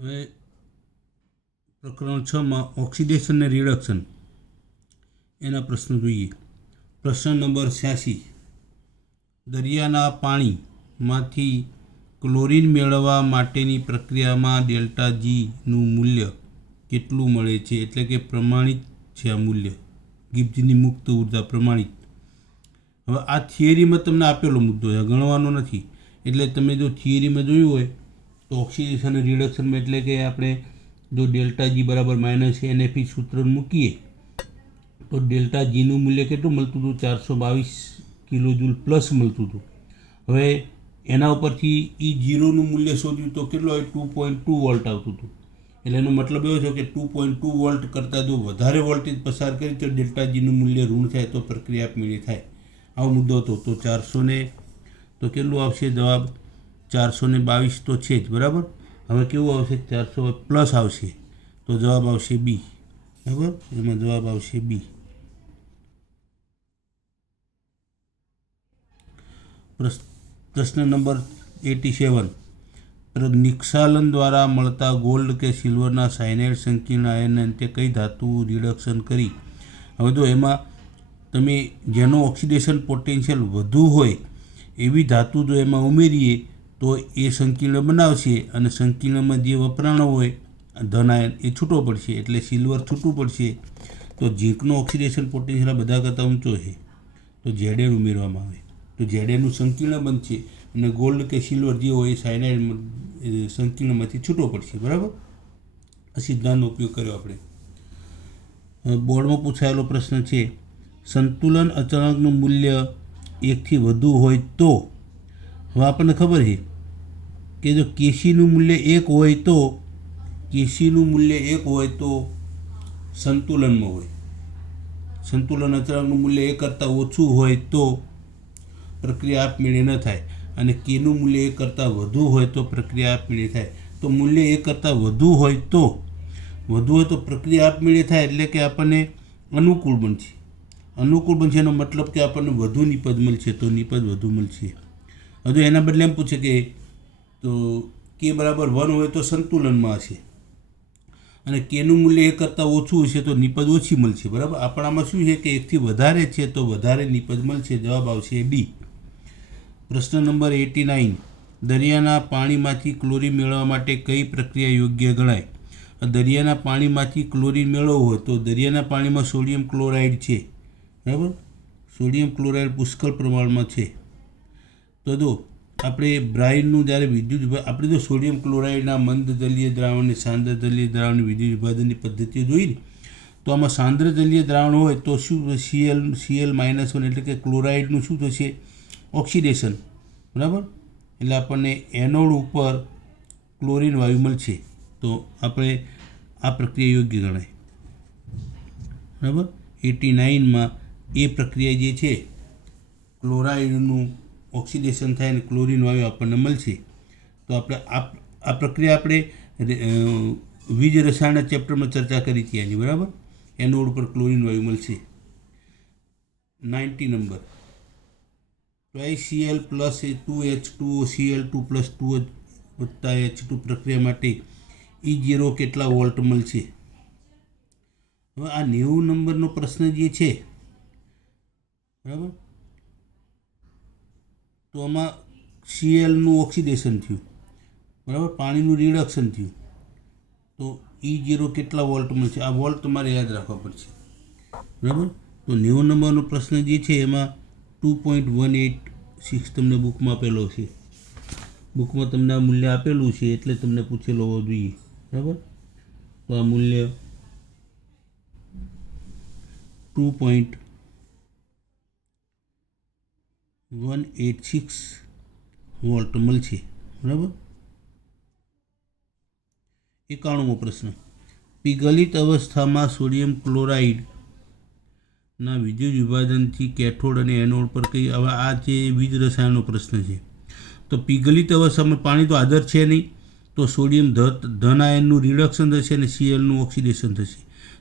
હવે પ્રકરણ 6માં ઓક્સિડેશન અને રિડક્શન એના પ્રશ્નો જોઈએ. પ્રશ્ન નંબર 86. દરિયાના પાણીમાંથી ક્લોરીન મેળવવા માટેની પ્રક્રિયામાં ડેલ્ટા જીનું મૂલ્ય કેટલું મળે છે? એટલે કે પ્રમાણિત છે આ મૂલ્ય. ગિબ્સની મુક્ત ઉર્જા પ્રમાણિત. હવે આ થિયરીમાં તમને આપેલો મુદ્દો છે, ગણવાનો નથી. એટલે તમે જો થિયરીમાં જોયું હોય તો ઓક્સિડેશન અને રિડક્શનમાં એટલે કે આપણે જો ડેલ્ટા જી બરાબર -NFE સૂત્ર મૂકીએ તો ડેલ્ટા જીનું મૂલ્ય કેટલું મળતું હતું? 422 કિલોજૂલ પ્લસ મળતું હતું. હવે એના ઉપરથી E0નું મૂલ્ય શોધ્યું તો કેટલો હોય? 2.2 વોલ્ટ આવતું હતું. એટલે એનો મતલબ એવો છે કે 2.2 વોલ્ટ કરતાં જો વધારે વોલ્ટેજ પસાર કરી તો ડેલ્ટા જીનું મૂલ્ય ઋણ થાય તો પ્રક્રિયા આપમેળે થાય. આવો મુદ્દો હતો. તો 400 ને તો કેટલું આવશે જવાબ? 422 તો છે જ, બરાબર. હવે કેવું આવશે? 400 પ્લસ આવશે તો જવાબ આવશે બી, બરાબર. એમાં જવાબ આવશે બી. પ્રશ્ન નંબર 87. નિક્ષાલન દ્વારા મળતા ગોલ્ડ કે સિલ્વરના સાયનાઇડ સંકીર્ણ આયનને અંતે કઈ ધાતુ રિડક્શન કરી? હવે જો એમાં તમે જેનો ઓક્સિડેશન પોટેન્શિયલ વધુ હોય એવી ધાતુ જો એમાં ઉમેરીએ તો એ સંકીર્ણ બનાવશે અને સંકીર્ણમાં જે વપરાણો હોય ધન આયન એ છૂટો પડશે, એટલે સિલ્વર છૂટું પડશે. તો ઝીંકનો ઓક્સિડેશન પોટેન્શિયલ બધા કરતાં ઊંચો છે તો Zn ઉમેરવામાં આવે તો Znનું સંકીર્ણ બનશે અને ગોલ્ડ કે સિલ્વર જે હોય એ સાયનાઇડ સંકીર્ણમાંથી છૂટો પડશે, બરાબર. આ સિદ્ધાંતનો ઉપયોગ કર્યો આપણે. બોર્ડમાં પૂછાયેલો પ્રશ્ન છે, સંતુલન અચળાંકનું મૂલ્ય 1થી વધુ હોય તો? હવે આપણને ખબર છે કે જો કેસીનું મૂલ્ય 1 હોય તો કેસીનું મૂલ્ય 1 હોય તો સંતુલનમાં હોય. સંતુલન અચળાંકનું મૂલ્ય 1 કરતાં ઓછું હોય તો પ્રક્રિયા આપમેળે ન થાય અને કેનું મૂલ્ય 1 કરતાં વધુ હોય તો પ્રક્રિયા આપમેળે થાય. તો મૂલ્ય 1 કરતાં વધુ હોય તો પ્રક્રિયા આપમેળે થાય એટલે કે આપણને અનુકૂળ બનશે. અનુકૂળ બનશે એનો મતલબ કે આપણને વધુ નિપજ મળશે તો નિપજ વધુ મળશે. હજુ એના બદલે એમ પૂછે કે તો કે બરાબર 1 હોય તો સંતુલનમાં હશે અને કેનું મૂલ્ય 1 કરતાં ઓછું હશે તો નિપજ ઓછી મળશે, બરાબર. આપણામાં શું છે કે 1થી વધારે છે તો વધારે નિપજ મળશે. જવાબ આવશે બી. પ્રશ્ન નંબર 89. દરિયાના પાણીમાંથી ક્લોરીન મેળવવા માટે કઈ પ્રક્રિયા યોગ્ય ગણાય? દરિયાના પાણીમાંથી ક્લોરીન મેળવવું હોય તો દરિયાના પાણીમાં સોડિયમ ક્લોરાઇડ છે, બરાબર. સોડિયમ ક્લોરાઇડ પુષ્કળ પ્રમાણમાં છે. તો જો આપણે બ્રાઇનનું જ્યારે વિદ્યુત આપણે જો સોડિયમ ક્લોરાઇડના મંદ જલીય દ્રાવણ અને સાંદ્ર જલીય દ્રાવણની વિદ્યુત વિભાજનની પદ્ધતિઓ જોઈ ને તો આમાં સાંદ્ર જલીય દ્રાવણ હોય તો શું Cl-1 એટલે કે ક્લોરાઇડનું શું થશે? ઓક્સિડેશન, બરાબર. એટલે આપણને એનોડ ઉપર ક્લોરીન વાયુ મળશે તો આપણે આ પ્રક્રિયા યોગ્ય ગણાય, બરાબર. 89માં એ પ્રક્રિયા જે છે ક્લોરાઇડનું ઓક્સિડેશન થાય અને ક્લોરીન વાયુ આપણને મળશે તો આપણે આ પ્રક્રિયા આપણે વીજ રસાયણના ચેપ્ટરમાં ચર્ચા કરી હતી એની, બરાબર. એનોડ ઉપર ક્લોરીન વાયુ મળશે. 90 number. Cl plus 2H2O Cl2 plus 2H વત્તા H2 પ્રક્રિયા માટે E0 કેટલા વોલ્ટ મળશે? હવે આ 90 નંબરનો પ્રશ્ન જે છે, બરાબર, તો આમાં Clનું ઓક્સિડેશન થયું, બરાબર, પાણીનું રિડક્શન થયું તો E0 કેટલા વોલ્ટ મળશે? આ વોલ્ટ તમારે યાદ રાખવા પડશે, બરાબર. તો 90 નંબરનો પ્રશ્ન જે છે એમાં 2.186 તમને બુકમાં આપેલો છે. બુકમાં તમને આ મૂલ્ય આપેલું છે એટલે તમને પૂછેલો હોવો જોઈએ, બરાબર. તો આ મૂલ્ય 2.186 વોલ્ટ મળશે, બરાબર. 91મો પ્રશ્ન. પીગલિત અવસ્થામાં સોડિયમ ક્લોરાઇડના વિદ્યુત વિભાજનથી કેથોડ અને એનોડ પર કઈ? હવે આ જે વીજ રસાયણનો પ્રશ્ન છે તો પીગલિત અવસ્થામાં પાણી તો હાજર છે નહીં તો સોડિયમ ધન આયનનું રિડક્શન થશે અને Clનું ઓક્સિડેશન થશે.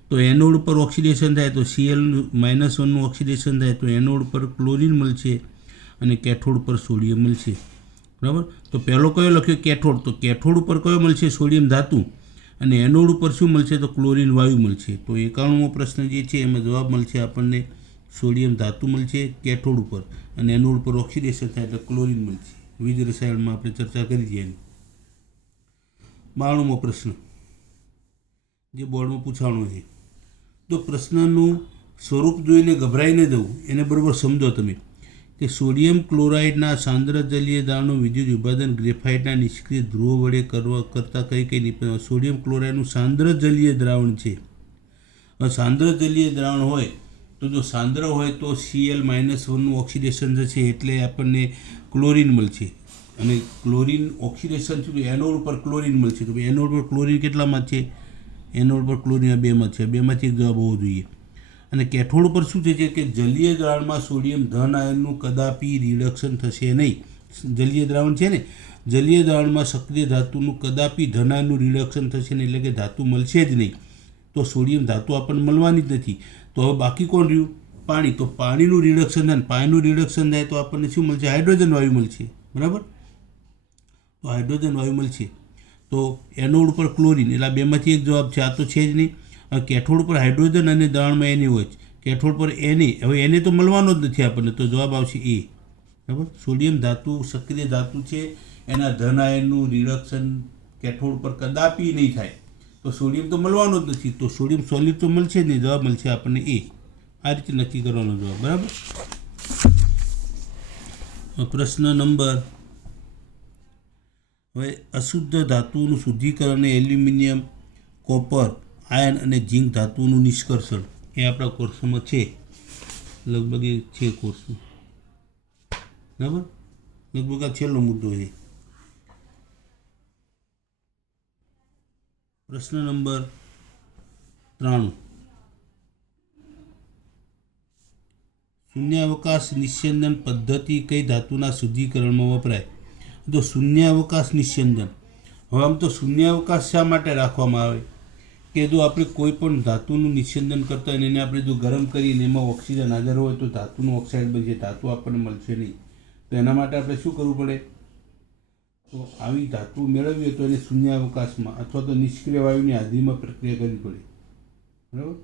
તો એનોડ પર ઓક્સિડેશન થાય તો Cl-1નું ઓક્સિડેશન થાય તો એનોડ પર ક્લોરીન મળશે અને કેથોડ પર સોડિયમ મળશે. બરાબર. તો પહેલો કયો લખ્યો? કેથોડ. તો કેથોડ ઉપર કયો મળશે? સોડિયમ ધાતુ. અને એનોડ ઉપર શું મળશે? તો ક્લોરીન વાયુ મળશે. તો 91મો પ્રશ્ન જે છે એમાં જવાબ મળશે આપણને સોડિયમ ધાતુ મળશે કેથોડ ઉપર, અને એનોડ ઉપર ઓક્સિડેશન થાય એટલે ક્લોરીન મળશે. વીજ રસાયણમાં આપણે ચર્ચા કરી છે એની. 92મો પ્રશ્ન જે બોર્ડમાં પૂછાણો છે. તો પ્રશ્નનું સ્વરૂપ જોઈને ગભરાઈ ન જવું, એને બરાબર સમજો તમે કે સોડિયમ ક્લોરાઇડના સાંદ્ર જલીય દ્રાવણનું વિદ્યુત વિભાજન ગ્રેફાઇટના નિષ્ક્રિય ધ્રુવો વડે કરતા કઈ નિપજ. સોડિયમ ક્લોરાઇડનું સાંદ્ર જલીય દ્રાવણ છે. સાંદ્ર જલીય દ્રાવણ હોય તો જો સાંદ્ર હોય તો Cl-1નું ઓક્સિડેશન થશે એટલે આપણને ક્લોરીન મળશે. અને ક્લોરીન ઓક્સિડેશન થયું એનોડ ઉપર ક્લોરીન મળશે. તો એનોડ પર ક્લોરીન કેટલામાં છે? એનોડ પર ક્લોરીન 2માં છે. 2માંથી એક જવાબ હોવો જોઈએ. અને કેથોડ ઉપર શું છે કે જલીય દ્રાવણમાં સોડિયમ ધન આયનનું કદાપી રિડક્શન થશે નહીં. જલીય દ્રાવણ છે ને, જલીય દ્રાવણમાં સક્રિય ધાતુનું કદાપી ધન આયનનું રિડક્શન થશે નહીં, એટલે કે ધાતુ મળશે જ નહીં. તો સોડિયમ ધાતુ આપણને મળવાની જ નથી. તો હવે બાકી કોણ રહ્યું? પાણી. તો પાણીનું રિડક્શન થાય, પાણીનું રિડક્શન થાય તો આપણને શું મળશે? હાઇડ્રોજન વાયુ મળશે. બરાબર. તો હાઇડ્રોજન વાયુ મળશે. તો એનોડ ઉપર ક્લોરીન, એટલે આ 2માંથી એક જવાબ છે. આ તો છે જ નહીં. કેથોડ પર હાઇડ્રોજન અને દ્રાવણમાં એને હોય છે. કેથોડ પર એને, હવે એને તો મળવાનો જ નથી આપણને, તો જવાબ આવશે એ. બરાબર. સોડિયમ ધાતુ સક્રિય ધાતુ છે, એના ધન આયનનું રિડક્શન કેથોડ પર કદાપી નહીં થાય. તો સોડિયમ તો મળવાનો જ નથી, તો સોડિયમ સોલિડ તો મળશે જ નહીં. જવાબ મળશે આપણને એ. આ રીતે નક્કી કરવાનો જવાબ. બરાબર. પ્રશ્ન નંબર, હવે અશુદ્ધ ધાતુનું શુદ્ધિકરણ અને એલ્યુમિનિયમ, કોપર, આયન અને ઝીંક ધાતુનું નિષ્કર્ષણ એ આપણા કોર્સમાં છે. લગભગ એ છે કોર્સમાં. બરાબર. લગભગ આ છેલ્લો મુદ્દો છે. પ્રશ્ન નંબર 93. શૂન્યાવકાશ નિસ્યંદન પદ્ધતિ કઈ ધાતુના શુદ્ધિકરણમાં વપરાય? તો શૂન્યાવકાશ નિસ્યંદન, હવે આમ તો શૂન્યાવકાશ શા માટે રાખવામાં આવે કે જો આપણે કોઈ પણ ધાતુનું નિસ્યંદન કરતા હોય એને આપણે જો ગરમ કરીને એમાં ઓક્સિજન હાજર હોય તો ધાતુનું ઓક્સાઇડ બનશે, ધાતુ આપણને મળશે નહીં. તો એના માટે આપણે શું કરવું પડે? તો આવી ધાતુ મેળવવી હોય તો એને શૂન્યાવકાશમાં અથવા તો નિષ્ક્રિય વાયુની હાજરીમાં પ્રક્રિયા કરવી પડે. બરાબર.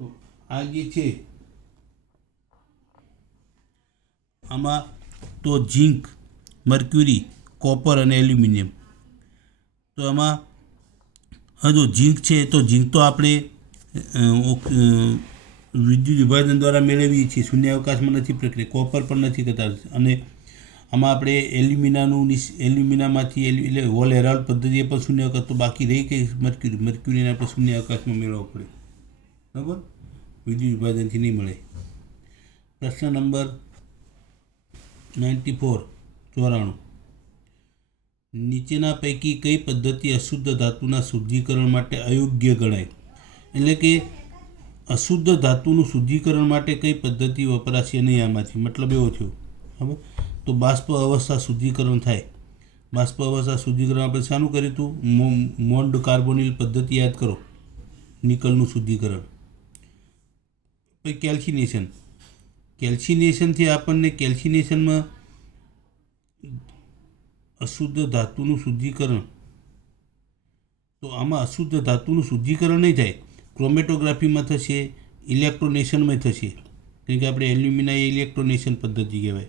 તો આ જે છે આમાં તો ઝીંક, મર્ક્યુરી, કોપર અને એલ્યુમિનિયમ. તો આમાં હજુ ઝીંક છે તો ઝીંક તો આપણે વિદ્યુત વિભાજન દ્વારા મેળવીએ છીએ, શૂન્યાવકાશમાં નથી પ્રક્રિયા. કોપર પણ નથી કરતા. અને આમાં આપણે એલ્યુમિનામાંથી એટલે હોલ હેરાલ્ડ પદ્ધતિ પણ શૂન્યાવકાશ. તો બાકી રહી કઈ? મર્ક્યુરીને આપણે શૂન્યાવકાશમાં મેળવવો પડે. બરાબર. વિદ્યુત વિભાજનથી નહીં મળે. પ્રશ્ન નંબર 94. નીચેના પૈકી કઈ પદ્ધતિ અશુદ્ધ ધાતુના શુદ્ધિકરણ માટે અયોગ્ય ગણાય? એટલે કે અશુદ્ધ ધાતુનું શુદ્ધિકરણ માટે કઈ પદ્ધતિ વપરાશે નહીં આમાંથી, મતલબ એવો થયો. બરાબર. તો બાષ્પ અવસ્થા શુદ્ધિકરણ થાય. બાષ્પ અવસ્થા શુદ્ધિકરણ આપણે શાનું કર્યું હતું? મોન્ડ કાર્બોનિલ પદ્ધતિ યાદ કરો, નિકલનું શુદ્ધિકરણ. પછી કેલ્સિનેશન. કેલ્સિનેશનથી આપણને કેલ્સિનેશનમાં અશુદ્ધ ધાતુનું શુદ્ધિકરણ, તો આમાં અશુદ્ધ ધાતુનું શુદ્ધિકરણ નહીં થાય. ક્રોમેટોગ્રાફીમાં થશે, ઇલેક્ટ્રોનેશનમાં થશે. કેમ કે આપણે એલ્યુમિના એ ઇલેક્ટ્રોનેશન પદ્ધતિ કહેવાય.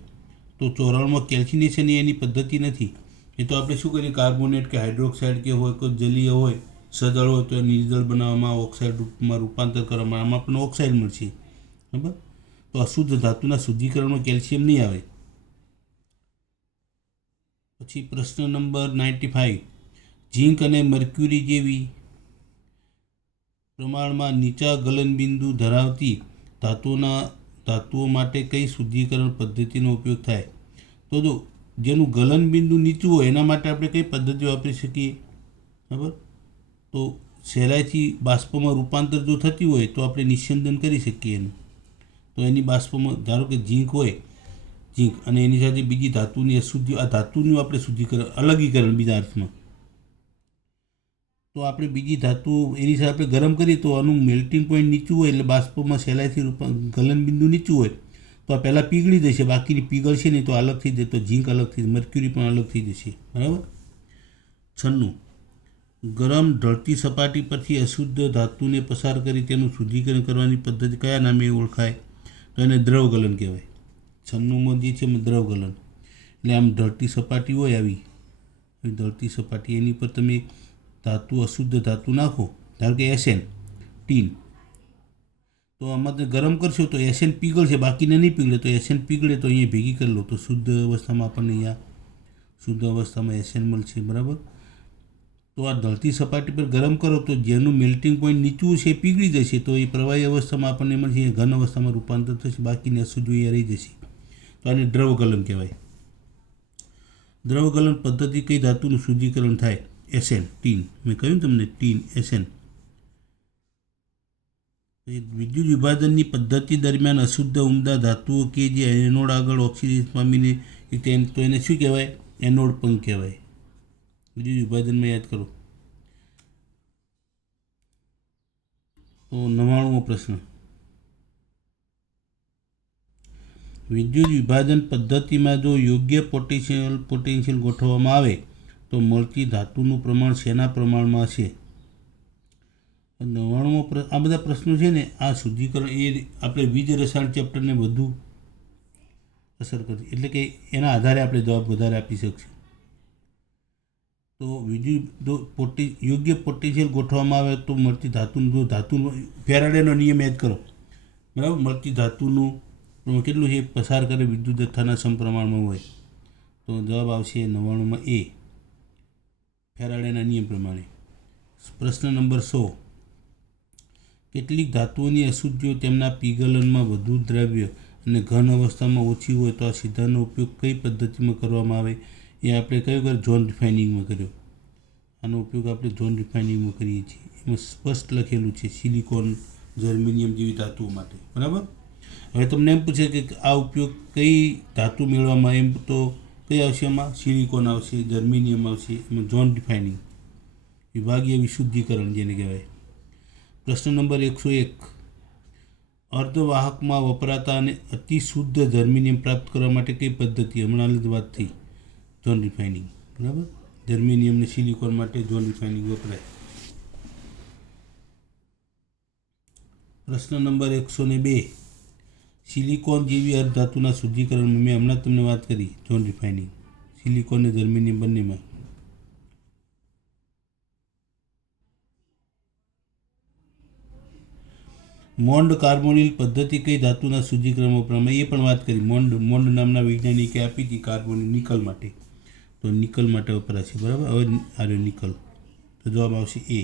તો 94માં કેલ્સિનેશન એની પદ્ધતિ નથી. એ તો આપણે શું કરીએ? કાર્બોનેટ કે હાઇડ્રોક્સાઇડ કે હોય, કોઈ જલીય હોય, સદળ હોય તો નિર્જળ બનાવવામાં, ઓક્સાઇડ રૂપમાં રૂપાંતર કરવામાં, આમાં આપણને ઓક્સાઇડ મળશે. બરાબર. તો અશુદ્ધ ધાતુના શુદ્ધિકરણમાં કેલ્શિયમ નહીં આવે. પછી પ્રશ્ન નંબર 95. ઝીંક અને મર્ક્યુરી જેવી પ્રમાણમાં નીચા ગલનબિંદુ ધરાવતી ધાતુઓ માટે કઈ શુદ્ધિકરણ પદ્ધતિનો ઉપયોગ થાય? તો જો જેનું ગલનબિંદુ નીચું હોય એના માટે આપણે કઈ પદ્ધતિ વાપરી શકીએ? બરાબર. તો સહેલાઈથી બાષ્પમાં રૂપાંતર જો થતી હોય તો આપણે નિસ્યંદન કરી શકીએ એનું. તો એની બાષ્પમાં ધારો કે ઝીંક હોય, ઝીંક અને એની સાથે બીજી ધાતુની અશુદ્ધિ, આ ધાતુનું આપણે શુદ્ધિકરણ, અલગીકરણ બીજા અર્થમાં. તો આપણે બીજી ધાતુ એની સાથે આપણે ગરમ કરીએ તો આનું મેલ્ટિંગ પોઈન્ટ નીચું હોય એટલે બાષ્પમાં સહેલાઈથી ગલનબિંદુ નીચું હોય તો આ પહેલાં પીગળી જશે, બાકીની પીગળશે નહીં તો અલગથી જ, તો ઝીંક અલગથી, મર્ક્યુરી પણ અલગ થઈ જશે. બરાબર. 96. ગરમ ઢળતી સપાટી પરથી અશુદ્ધ ધાતુને પસાર કરી તેનું શુદ્ધિકરણ કરવાની પદ્ધતિ કયા નામે ઓળખાય? તો એને દ્રવગલન કહેવાય. 96માં જે છે એમાં દ્રવગલન. એટલે આમ ઢળતી સપાટી હોય, આવી ઢળતી સપાટી, એની પર તમે ધાતુ, અશુદ્ધ ધાતુ નાખો, ધારો કે એસએન, ટીન, તો આમાં તમે ગરમ કરશો તો એસએન પીગળશે, બાકીને નહીં પીગળે. તો એસએન પીગળે તો અહીંયા ભેગી કરી લો, તો શુદ્ધ અવસ્થામાં આપણને અહીંયા શુદ્ધ અવસ્થામાં એસએન મળશે. બરાબર. તો આ ઢળતી સપાટી પર ગરમ કરો તો જેનું મેલ્ટિંગ પોઈન્ટ નીચું છે એ પીગળી જશે, તો એ પ્રવાહી અવસ્થામાં આપણને મળશે, ઘન અવસ્થામાં રૂપાંતર થશે, બાકીને અશુદ્ધ અહીંયા રહી જશે. તો આને દ્રવગલન કહેવાય. દ્રવગલન પદ્ધતિ કઈ ધાતુનું શુદ્ધિકરણ થાય? SN, tin. મેં કહ્યું તમને ટીન, એસએન. વિદ્યુત વિભાજનની પદ્ધતિ દરમિયાન અશુદ્ધ ઉમદા ધાતુઓ કે જે એનોડ આગળ ઓક્સિડેશન પામીને, તો એને શું કહેવાય? એનોડ પંખ કહેવાય. વિદ્યુત વિભાજનમાં યાદ કરો. તો 99મો પ્રશ્ન. વિદ્યુત વિભાજન પદ્ધતિમાં જો યોગ્ય પોટેન્શિયલ ગોઠવવામાં આવે તો મળતી ધાતુનું પ્રમાણ શેના પ્રમાણમાં હશે? 99મો પ્રશ્ન. આ બધા પ્રશ્નો છે ને, આ શુદ્ધિકરણ એ આપણે વીજ રસાયણ ચેપ્ટરને વધુ અસર કરશે, એટલે કે એના આધારે આપણે જવાબ વધારે આપી શકીશું. તો યોગ્ય પોટેન્શિયલ ગોઠવવામાં આવે તો મળતી ધાતુનું ફેરાડેનો નિયમ યાદ કરો. બરાબર. મળતી ધાતુનું કેટલું છે? પસાર કરે વિદ્યુત જથ્થાના સમપ્રમાણમાં હોય. તો જવાબ આવશે 99માં એ, ફેરાડેના નિયમ પ્રમાણે. પ્રશ્ન નંબર 100. કેટલીક ધાતુઓની અશુદ્ધિઓ તેમના પીગલનમાં વધુ દ્રવ્ય અને ઘન અવસ્થામાં ઓછી હોય તો આ સિદ્ધાંતનો ઉપયોગ કઈ પદ્ધતિમાં કરવામાં આવે? એ આપણે કયો કર્યો? ઝોન રિફાઇનિંગમાં કર્યો. આનો ઉપયોગ આપણે ઝોન રિફાઇનિંગમાં કરીએ છીએ. એમાં સ્પષ્ટ લખેલું છે સિલિકોન, જર્મેનિયમ જેવી ધાતુઓ માટે. બરાબર. હવે તમને એમ પૂછે કે આ ઉપયોગ કઈ ધાતુ મેળવવામાં, એમ તો કઈ આવશે? એમાં સિલિકોન આવશે, જર્મેનિયમ આવશે. એમાં ઝોન રિફાઇનિંગ, વિભાગીય વિશુદ્ધિકરણ જેને કહેવાય. પ્રશ્ન નંબર 101. અર્ધવાહકમાં વપરાતા અને અતિ શુદ્ધ જર્મેનિયમ પ્રાપ્ત કરવા માટે કઈ પદ્ધતિ? હમણાં જ વાત થઈ, ઝોન રિફાઇનિંગ. બરાબર. જર્મેનિયમ ને સિલિકોન માટે ઝોન રિફાઇનિંગ વપરાય. પ્રશ્ન નંબર 102. સિલિકોન જેવી અર્ધધાતુના શુદ્ધિકરણમાં મેં હમણાં તમને વાત કરી, ઝોન રિફાઇનિંગ, સિલિકોન અને જર્મેનિયમ બંનેમાં. મોન્ડ કાર્બોનિલ પદ્ધતિ કઈ ધાતુના શુદ્ધિકરણમાં વપરાય? એ પણ વાત કરી. મોન્ડ નામના વૈજ્ઞાનિકે આપી હતી કાર્બોનિલ નિકલ માટે, તો નિકલ માટે વપરાશે. બરાબર. હવે આવ્યો નિકલ, તો જવાબ આવશે એ.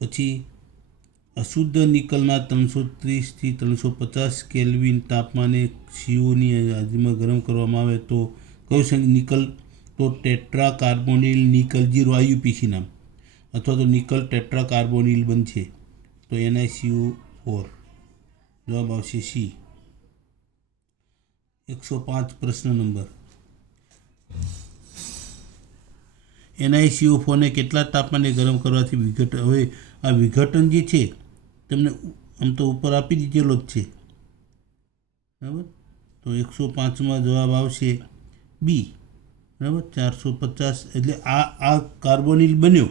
પછી અશુદ્ધ નિકલના 330 થી 350 કેલ્વિન તાપમાને સીઓની હાજરીમાં ગરમ કરવામાં આવે તો કયું નિકલ? તો ટેટ્રા કાર્બોનિલ નિકલ 0, આઈયુપીસી નામ, અથવા તો નિકલ ટેટ્રા કાર્બોનિલ બનશે, તો NiCO4. જવાબ આવશે સી. 105 પ્રશ્ન નંબર. NiCO4 ને કેટલા તાપમાને ગરમ કરવાથી વિઘટન? હવે આ વિઘટન જે છે તમને આમ તો ઉપર આપી દીધેલો જ છે. બરાબર. તો 105માં જવાબ આવશે બી. બરાબર. 450. એટલે આ કાર્બોનિલ બન્યો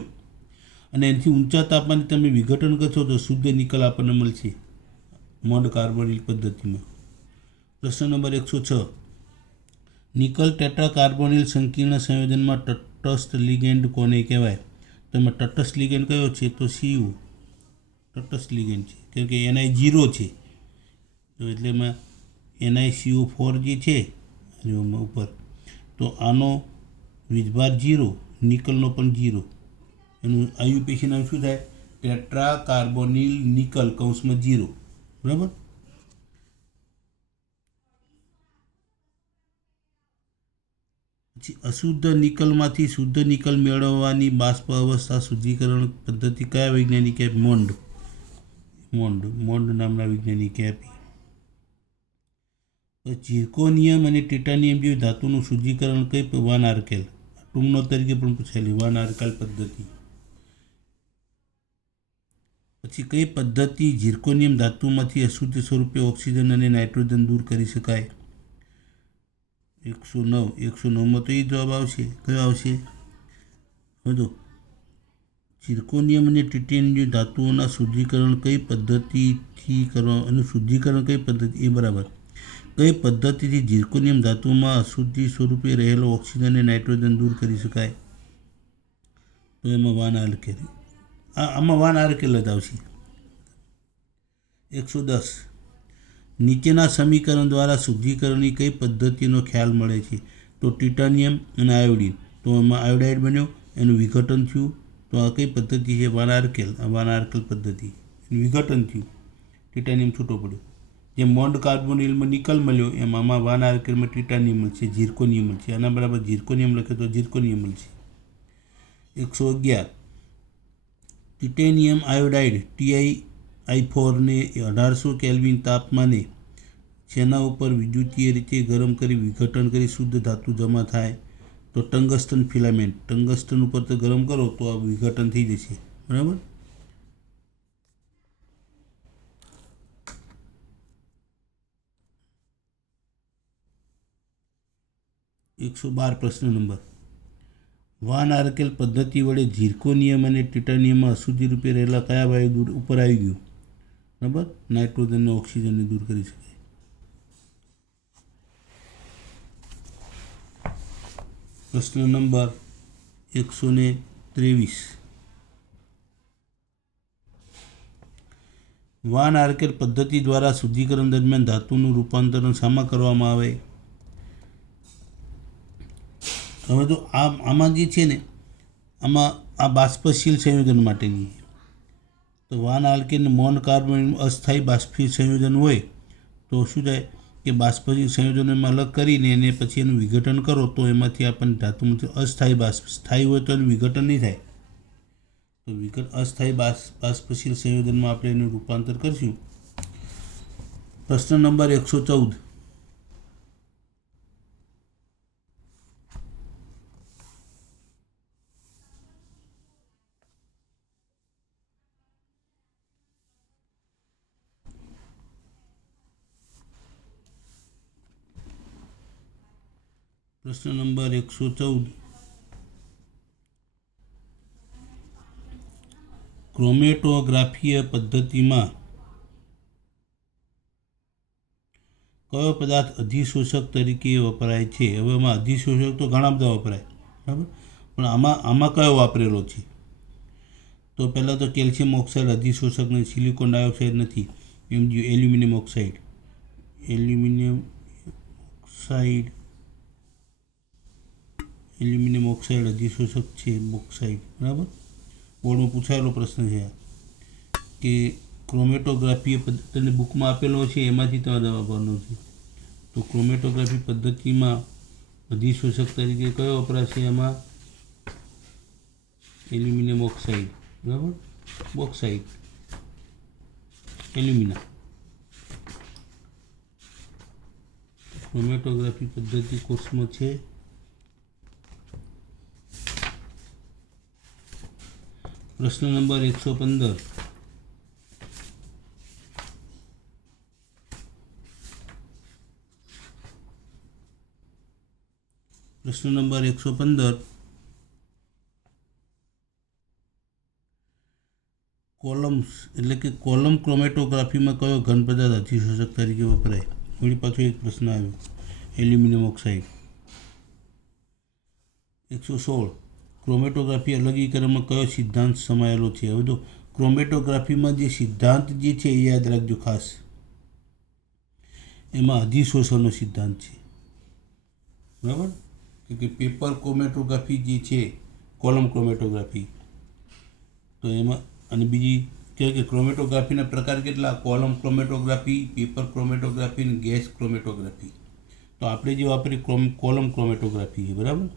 અને એનાથી ઊંચા તાપમાને તમે વિઘટન કરશો તો શુદ્ધ નિકલ આપણને મળશે મોન્ડ કાર્બોનિલ પદ્ધતિમાં. પ્રશ્ન નંબર 106. નિકલ ટેટ્રા કાર્બોનિલ સંકીર્ણ સંયોજનમાં તટસ્થ લિગેન્ડ કોને કહેવાય? તો એમાં તટસ્થ લિગેન્ડ કયો છે? તો સીયુ તટસ્થ લિગેન્ડ છે, કેમ કે Ni 0 છે, તો એટલે એમાં NiCO4 જે છે ઉપર, તો આનો વીજભાર 0, નિકલનો પણ 0. એનું આઈયુપીસી નામ શું થાય? ટેટ્રા કાર્બોનિલ નિકલ કૌંસમાં 0. બરાબર. પછી અશુદ્ધ નિકલમાંથી શુદ્ધ નિકલ મેળવવાની બાષ્પ અવસ્થા શુદ્ધિકરણ પદ્ધતિ કયા વૈજ્ઞાનિકે? મોન્ડ નામના વૈજ્ઞાનિકે આપી. ઝિર્કોનિયમ અને ટાઇટાનિયમ જેવી ધાતુનું શુદ્ધિકરણ કઈ? વાન આર્કેલ. ટૂંકનો તરીકે પણ પૂછેલી વાન આર્કેલ પદ્ધતિ. પછી કઈ પદ્ધતિ ઝિર્કોનિયમ ધાતુમાંથી અશુદ્ધ સ્વરૂપે ઓક્સિજન અને નાઇટ્રોજન દૂર કરી શકાય? 109 તો એ જવાબ આવશે. કયો આવશે? જો ઝિર્કોનિયમ અને ટિટેનિયમ ધાતુઓના શુદ્ધિકરણ કઈ પદ્ધતિથી કરવા, એનું શુદ્ધિકરણ કઈ પદ્ધતિ, એ બરાબર. કઈ પદ્ધતિથી ઝિર્કોનિયમ ધાતુમાં અશુદ્ધિ સ્વરૂપે રહેલો ઓક્સિજન અને નાઇટ્રોજન દૂર કરી શકાય? તો એમાં વાન આલ્કેલ. આમાં વાન આલ્કેલ જ આવશે. 110 નીચેના સમીકરણ દ્વારા શુદ્ધિકરણની કઈ પદ્ધતિનો ખ્યાલ મળે છે? તો ટિટાનિયમ અને આયોડિન. તો એમાં આયોડાઇડ બન્યો, એનું વિઘટન થયું. તો આ કઈ પદ્ધતિ છે? વાન આલ્કેલ. આ વાન આલ્કેલ પદ્ધતિ. એનું વિઘટન થયું, ટિટાનિયમ છૂટો પડ્યો. જેમ મોન્ડ કાર્બોનિલમાં નિકલ મળ્યો, એમ આમાં વાન આલ્કેલમાં ટિટાનિયમ મળશે, ઝિર્કોનિયમ મળશે. આના બરાબર ઝિર્કોનિયમ લખે તો ઝિર્કોનિયમ મળશે. 111 ટિટેનિયમ આયોડાઇડ TiI4 ને 1800 કેલ્વિન તાપમાને જેના ઉપર વિદ્યુતીય રીતે ગરમ કરી વિઘટન કરી શુદ્ધ ધાતુ જમા થાય? તો ટંગસ્ટન ફિલામેન્ટ. ટંગસ્ટન ઉપર તો ગરમ કરો તો આ વિઘટન થઈ જશે. બરાબર. પ્રશ્ન નંબર. વાન આલ્કેલ પદ્ધતિ વડે ઝિર્કોનિયમ અને ટિટાનિયમમાં અશુદ્ધિ રૂપે રહેલા કયા વાયુ દૂર ઉપર આવી ગયું? બરાબર. નાઇટ્રોજન અને ઓક્સિજનને દૂર કરી શકાય. પ્રશ્ન નંબર 123. વાન આલ્કેલ પદ્ધતિ દ્વારા શુદ્ધિકરણ દરમિયાન ધાતુનું રૂપાંતરણ શામાં કરવામાં આવે? હવે તો આમાં જે છે ને, આમાં આ બાષ્પશીલ સંયોજન માટેની. તો વાન આલ્કેન મોન કાર્બન અસ્થાયી બાષ્પીય સંયોજન હોય તો શું થાય કે બાષ્પશીલ સંયોજનોમાં અલગ કરીને એને પછી એનું વિઘટન કરો તો એમાંથી આપણને ધાતુમાંથી અસ્થાયી બાષ્પ, સ્થાયી હોય તો એનું વિઘટન નહીં થાય. તો અસ્થાયી બાષ્પશીલ સંયોજનમાં આપણે એનું રૂપાંતર કરીશું. પ્રશ્ન નંબર 114. પ્રશ્ન નંબર 114. ક્રોમેટોગ્રાફીય પદ્ધતિમાં કયો પદાર્થ અધિશોષક તરીકે વપરાય છે? હવે આમાં અધિશોષક તો ઘણા બધા વપરાય, બરાબર, પણ આમાં કયો વાપરેલો છે? તો પહેલાં તો કેલ્શિયમ ઓક્સાઇડ અધિશોષક નથી, સિલિકોન ડાયોક્સાઇડ નથી, એલ્યુમિનિયમ ઓક્સાઇડ અધિશોષક છે, બોક્સાઇડ. બરાબર. બોર્ડમાં પૂછાયેલો પ્રશ્ન છે કે ક્રોમેટોગ્રાફી પદ્ધતિને બુકમાં આપેલો છે, એમાંથી તમારે જવાબ આપવાનો છે. તો ક્રોમેટોગ્રાફી પદ્ધતિમાં અધિશોષક તરીકે કયો વપરાશે? એમાં એલ્યુમિનિયમ ઓક્સાઇડ, બરાબર, બોક્સાઇડ, એલ્યુમિના. ક્રોમેટોગ્રાફી પદ્ધતિ કોર્સમાં છે. પ્રશ્ન નંબર 115. પ્રશ્ન નંબર 115. કોલમ્સ એટલે કે કોલમ ક્રોમેટોગ્રાફીમાં કયો ઘન પદાર્થ અધિશોષક તરીકે વપરાય? વળી પાછો એક પ્રશ્ન આવ્યો, એલ્યુમિનિયમ ઓક્સાઇડ. 116. ક્રોમેટોગ્રાફી અલગીકરણમાં કયો સિદ્ધાંત સમાયેલો છે? હવે તો ક્રોમેટોગ્રાફીમાં જે સિદ્ધાંત જે છે એ યાદ રાખજો ખાસ. એમાં અધિશોષણનો સિદ્ધાંત છે, બરાબર. કે પેપર ક્રોમેટોગ્રાફી જે છે, કોલમ ક્રોમેટોગ્રાફી, તો એમાં, અને બીજી કે ક્રોમેટોગ્રાફીના પ્રકાર કેટલા? કોલમ ક્રોમેટોગ્રાફી, પેપર ક્રોમેટોગ્રાફી અને ગેસ ક્રોમેટોગ્રાફી. તો આપણે જે વાપરીએ કોલમ ક્રોમેટોગ્રાફી છે, બરાબર.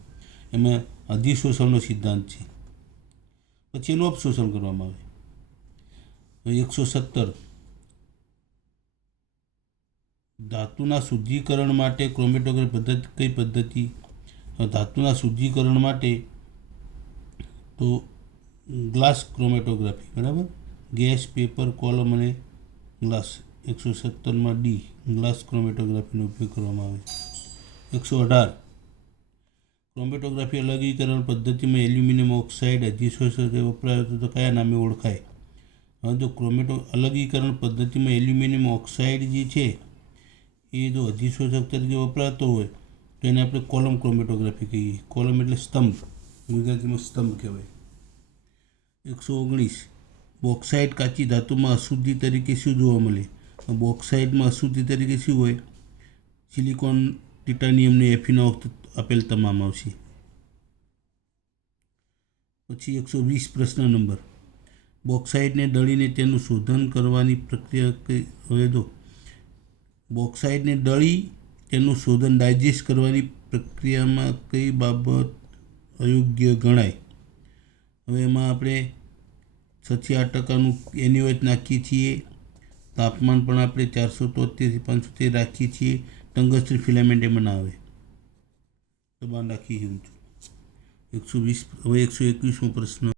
એમાં અધિશોષણનો સિદ્ધાંત છે, પછી એનું અપશોષણ કરવામાં આવે. 117. ધાતુના શુદ્ધિકરણ માટે ક્રોમેટોગ્રાફી પદ્ધતિ કઈ પદ્ધતિ? ધાતુના શુદ્ધિકરણ માટે તો ગ્લાસ ક્રોમેટોગ્રાફી, બરાબર, ગેસ, પેપર, કોલમ અને ગ્લાસ. 117 ડી ગ્લાસ ક્રોમેટોગ્રાફીનો ઉપયોગ કરવામાં આવે છે. 118 ક્રોમેટોગ્રાફી અલગીકરણ પદ્ધતિમાં એલ્યુમિનિયમ ઓક્સાઇડ અધિશોષક વપરાય તો કયા નામે ઓળખાય? હવે જો અલગીકરણ પદ્ધતિમાં એલ્યુમિનિયમ ઓક્સાઇડ જે છે એ જો અધિશોષક તરીકે વપરાતો હોય તો એને આપણે કોલમ ક્રોમેટોગ્રાફી કહીએ. કોલમ એટલે સ્તંભ, ગુજરાતીમાં સ્તંભ કહેવાય. 119 બોક્સાઇટ કાચી ધાતુમાં અશુદ્ધિ તરીકે શું જોવા મળે? બોક્સાઇટમાં અશુદ્ધિ તરીકે શું હોય? સિલિકોન, ટિટાનિયમ ને એફિનો આપેલ તમામ આવશે. પછી 120 પ્રશ્ન નંબર. બોક્સાઇટને દળીને તેનું શોધન કરવાની પ્રક્રિયા હવે જો બોક્સાઇટને દળી તેનું શોધન ડાયજેસ્ટ કરવાની પ્રક્રિયામાં કઈ બાબત અયોગ્ય ગણાય? હવે એમાં આપણે 6-8% NaOH નાખીએ છીએ. તાપમાન પણ આપણે 473 થી 513 રાખીએ છીએ. ટંગસ્ટન ફિલામેન્ટ એમાં ના આવે, દબાણ રાખીએ છીએ. 120. હવે 121મો પ્રશ્ન.